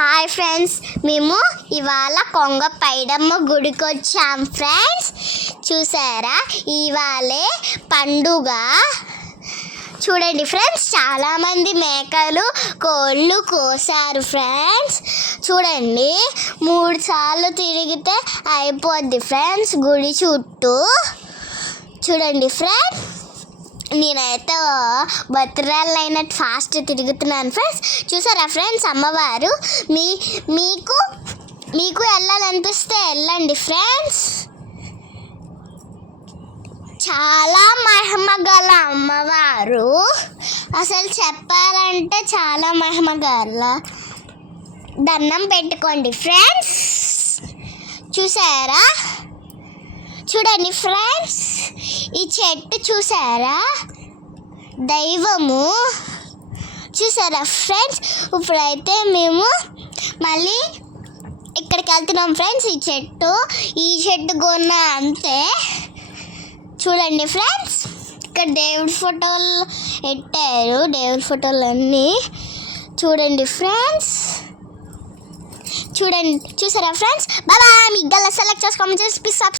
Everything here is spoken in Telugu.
హాయ్ ఫ్రెండ్స్, మేము ఇవాళ కొంగ పైడమ్మ గుడికి వచ్చాం ఫ్రెండ్స్. చూసారా, ఇవాళే పండుగ. చూడండి ఫ్రెండ్స్, చాలామంది మేకలు కోళ్ళు కోసారు ఫ్రెండ్స్. చూడండి, 3 సార్లు తిరిగితే అయిపోద్ది ఫ్రెండ్స్ గుడి చుట్టూ. చూడండి ఫ్రెండ్స్, నేనైతే బతురాళ్ళు అయినట్టు ఫాస్ట్ తిరుగుతున్నాను ఫ్రెండ్స్. చూసారా ఫ్రెండ్స్, అమ్మవారు మీకు వెళ్ళాలనిపిస్తే వెళ్ళండి ఫ్రెండ్స్. చాలా మహిమగల అమ్మవారు, అసలు చెప్పాలంటే చాలా మహిమగల. దండం పెట్టుకోండి ఫ్రెండ్స్. చూసారా, చూడండి ఫ్రెండ్స్, ఈ చెట్టు చూసారా, దైవము. చూసారా ఫ్రెండ్స్, ఇప్పుడైతే మేము మళ్ళీ ఇక్కడికి వెళ్తున్నాం ఫ్రెండ్స్. ఈ చెట్టు కొన్న అంతే. చూడండి ఫ్రెండ్స్, ఇక్కడ దేవుడి ఫోటోలు పెట్టారు, దేవుడి ఫోటోలు అన్నీ. చూడండి ఫ్రెండ్స్, చూసారా ఫ్రెండ్స్. బాయ్. మీకు గల సెలెక్ట్ చేసుకోమని చెప్పి